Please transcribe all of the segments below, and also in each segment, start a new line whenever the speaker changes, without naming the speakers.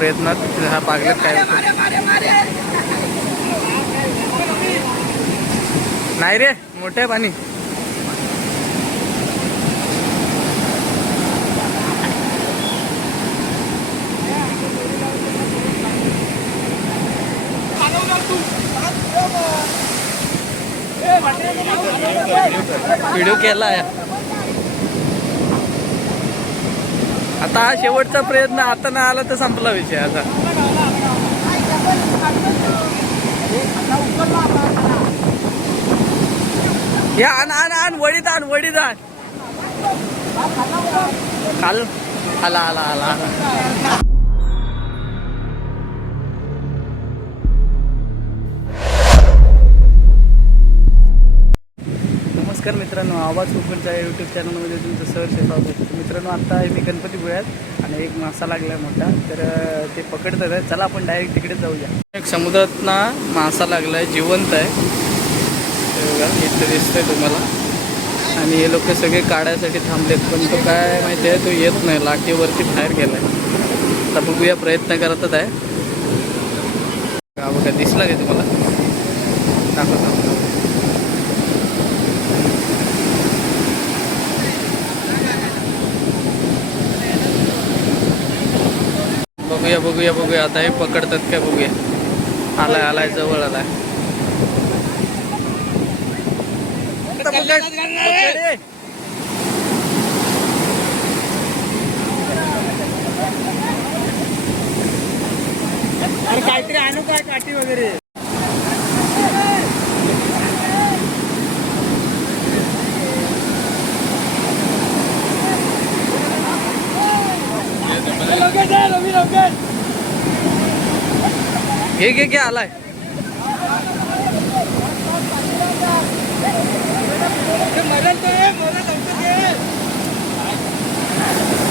प्रयत्नात हा पागल्यात काय नाही रे मोठे पाणी. व्हिडिओ केलाय. आता हा शेवटचा प्रयत्न आता नाही आला तर संपला विषय आता या आण आण आण वडीत आण वडीत आण. खाल आला आला आला आला. नमस्कार मित्रांनो आवाज कोकणच्या यूट्यूब चॅनलमध्ये तुमचं सहर्ष स्वागत मित्रांनो आता आहे मी गणपतीपुळ्यात आणि एक मासा लागला आहे मोठा तर ते पकडतात. आहे चला आपण डायरेक्ट तिकडे जाऊया. एक समुद्रात ना मासा लागला आहे. जिवंत आहे इथं दिसतंय तुम्हाला. आणि हे लोक सगळे काढायसाठी थांबलेत पण तो काय माहिती आहे तो येत नाही. लाटेवरती बाहेर गेलाय. आता बघूया प्रयत्न करतच आहे. बघा दिसला का तुम्हाला? दाखव बघूया बघूया बघूया. आता हे पकडतात काय बघूया. आलाय आलाय जवळ आलाय. काहीतरी आणू काय काठी वगैरे? घे घे घे आलाय.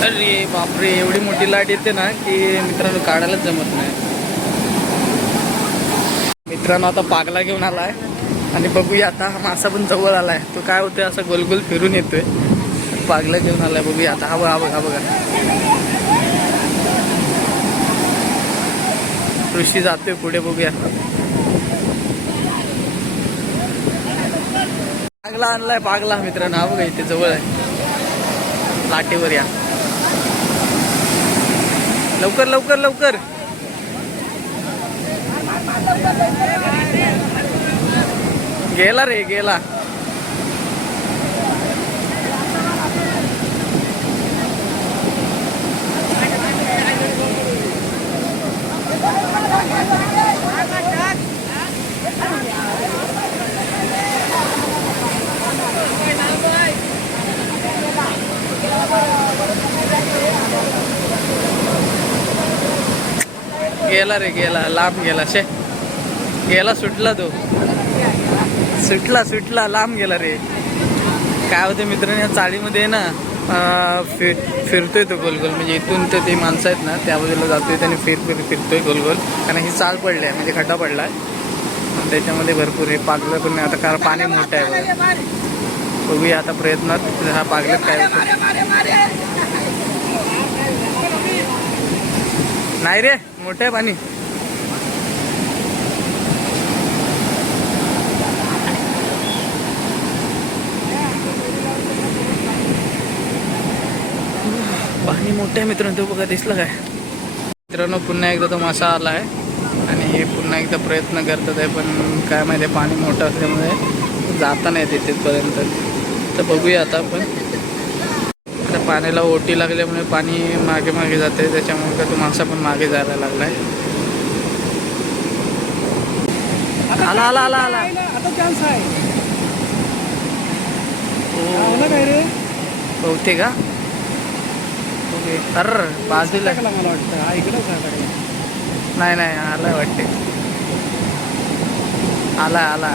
अरे बापरे एवढी मोठी लाट येते ना की मित्रांनो काढायलाच जमत नाही. मित्रांनो आता पागला घेऊन आलाय. आणि बघूया आता हा मासा पण जवळ आलाय. तो काय होतोय असा गोलगोल फिरून येतोय. पागला घेऊन आलाय बघूया आता. हा बघा हा बघा हा बघा ऋषी जातोय पुढे बघूया. पागला आणलाय पागला मित्रांनो. हा बघा इथे जवळ आहे. लाटेवर या. लवकर लवकर लवकर. गेला रे गेला. गेला रे गेला. लांब गेला शे. गेला सुटला तो. सुटला सुटला लांब गेला रे. काय होते मित्रांनी या चाळीमध्ये ना फि फिरतोय तो गोल गोल म्हणजे इथून तर ते माणसं आहेत ना त्या बाजूला जातोय त्याने फिर फिर फिरतोय गोल गोल कारण ही चाल पडली आहे म्हणजे खड्डा पडला आहे त्याच्यामध्ये भरपूर हे पागलं पण नाही आता कारण पाणी मोठं आहे बघा. बघूया आता प्रयत्नात हा पागलत काय होतं नाही रे मोठं आहे पाणी. पाणी मोठं आहे मित्रांनो तो बघा दिसलं काय? मित्रांनो पुन्हा एकदा तो मासा आला आहे आणि हे पुन्हा एकदा प्रयत्न करतात आहे पण काय माहिती आहे पाणी मोठं असल्यामुळे जाता नाही येते तिथपर्यंत तर बघूया आता आपण. आता पाण्याला ओटी लागल्यामुळे पाणी मागे मागे जाते त्याच्यामुळे का तो मासा पण मागे जायला लागलाय. आला आला आला आला.
आता चान्स आहे.
हो. बहुतेक का ओके. अर बाजूला.
मला वाटतं? हा इकडंच
नाही नाही आलाय वाटते. आलाय आलाय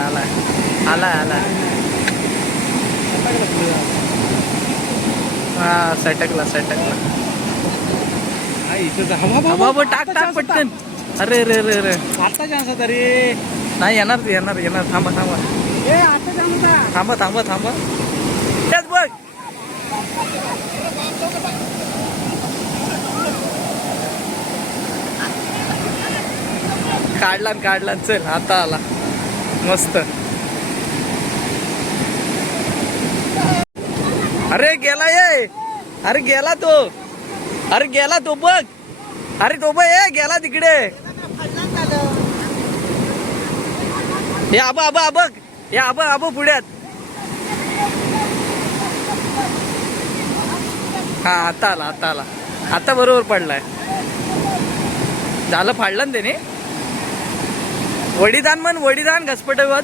टाकला पुढे. जा.
हा सटकला सटकला.
बाबा,
टाक टाक पटकन. अरे रे रे रे.
आता चान्स होता रे.
नाही येणार येणार येणार. थांबा थांबा. थांबा थांबा थांबा तेच बघ काढला न काढला न चल आता आला. मस्त. अरे गेला ये. अरे गेला तो. अरे गेला तो बघ. अरे तो बघ ये गेला तिकडे. हे आबा आबा बघ. हे आबा आबा पुढ्यात. हा आता आला आता आला. आता बरोबर पडलाय. झालं फाडलं ना त्याने? वडीदान म्हण वडीदान घसपटवत.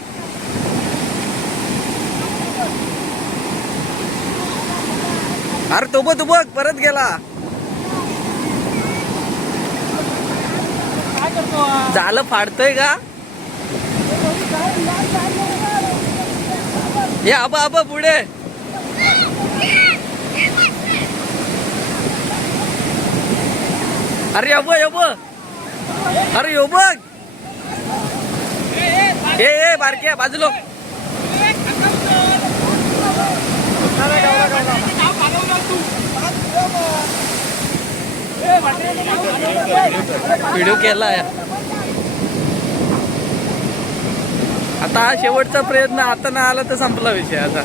अरे तो बघ तू बघ परत गेला. झालं फाडतोय का? हे आबा आबा पुढे. अरे अब अब अरे यो बघ. ए ए बारके बाजूलो. व्हिडिओ केला आता हा शेवटचा प्रयत्न आता ना आला तर संपला विषय आता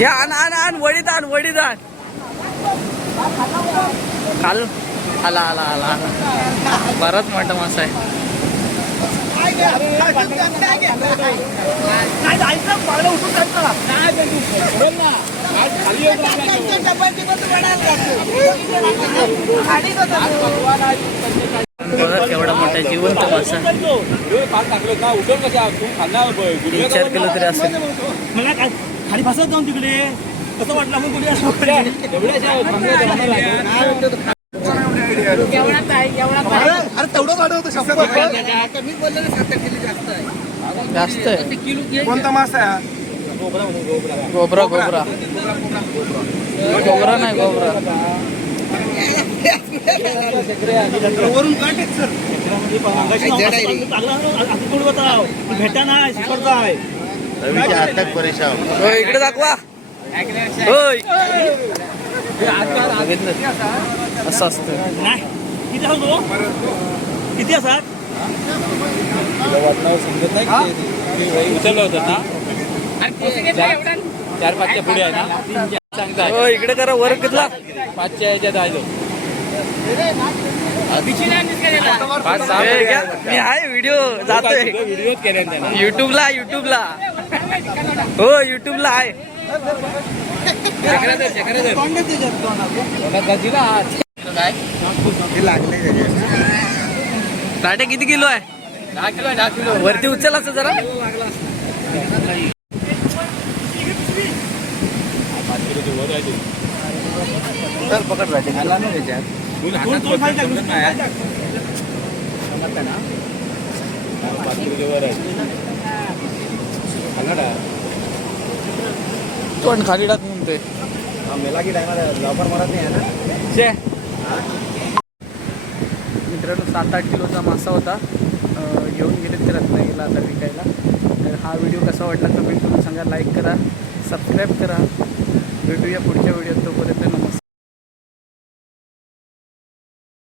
या आण आण आण वडीत आण वडीत आण. काल? आला आला आला. आला बराच मोठा मासा आहे. बघा केवढा मोठा जिवंत मासा तीन चार किलो तरी असेल.
मला काय खाली फसत जाऊन तिकडे. कसं वाटलं आपण कुठे असं अरे तेवढं वाढवतो
जास्त आहे.
कोणता मासा आहे
गोबरा गोबरा. गोबरा नाही गोबरा.
वरून काटेत सर. भेटा नाही शिकवता आहे
रवीच्या हातात परेशान.
हो इकडे दाखवा. असं असतं.
नाही. किती सांगतो किती असतात?
उचललं होतं ना चार पाचच्या पुढे आहे ना?
हो इकडे करा वर कितला
पाचच्या याच्यात.
मी आहे व्हिडिओ जातोय.
व्हिडिओ केले
युट्यूबला युट्यूबला हो युट्यूबला आहे. ताटे किती किलो आहे?
दहा किलो आहे, दहा किलो
वरती उचल असं जरा.
तर पकड
राहते ना त्याच्यात
खाल्ला
तोंड खाली टाक म्हणतोय
मेला की टायमाला लवकर मरत नाही आहे ना?
शे. मित्रांनो सात आठ किलोचा मासा होता. घेऊन गेले ते रत्नागिरीला आता विकायला. तर हा व्हिडिओ कसा वाटला कमेंट करून सांगा लाईक करा सबस्क्राईब करा. भेटूया पुढच्या व्हिडिओत. तोपर्यंत नमस्कार.